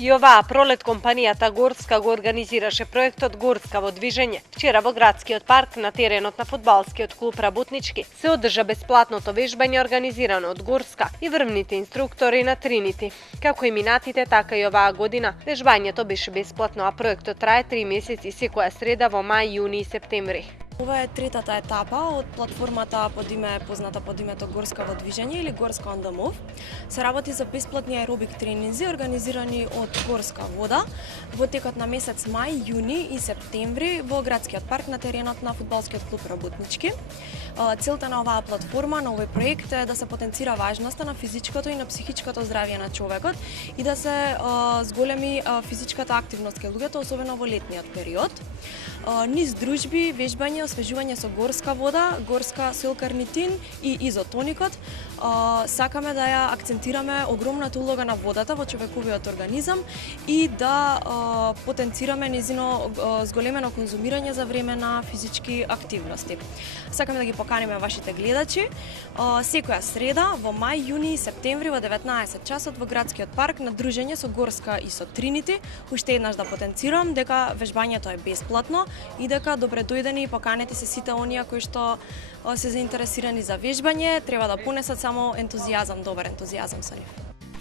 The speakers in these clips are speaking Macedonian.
И оваа пролет компанијата Горска го организираше проектот Горска во движење. Вчера во градскиот парк на теренот на фудбалскиот клуб Работнички се одржа бесплатното вежбање организирано од Горска и врвните инструктори на Тринити. Како и минатите, така и оваа година вежбањето беше бесплатно, а проектот трае 3 месеци секоја среда во мај, јуни и септември. Ова е третата етапа од платформата позната под името Горска во движење или Горска on the Move. Се работи за бесплатни аеробик тренинзи организирани од Горска вода во текот на месец мај, јуни и септември во градскиот парк на теренот на фудбалскиот клуб Работнички. Целта на оваа платформа, на овој проект е да се потенцира важноста на физичкото и на психичкото здравје на човекот и да се зголеми физичката активност кај луѓето, особено во летниот период. Низ дружби, вежбање, освежување со горска вода, горска селкарнитин и изотоникот, сакаме да ја акцентираме огромната улога на водата во човековиот организам и да потенцираме незино зголемено конзумирање за време на физички активности. Сакаме да ги поканиме вашите гледачи секоја среда во мај, јуни и септември во 19 часот во градскиот парк на дружење со Горска и со Тринити. Уште еднаш да потенцирам дека вежбањето е бесплатно и дека добре дојдени и поканете се сите оние кои што се заинтересирани за вежбање, треба да понесат само ентузијазам, добар ентузијазам со нив.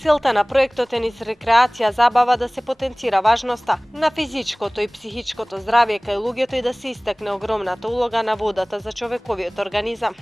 Целта на проектот е низ рекреација, забава да се потенцира важноста на физичкото и психичкото здравје кај луѓето и да се истакне огромната улога на водата за човековиот организам.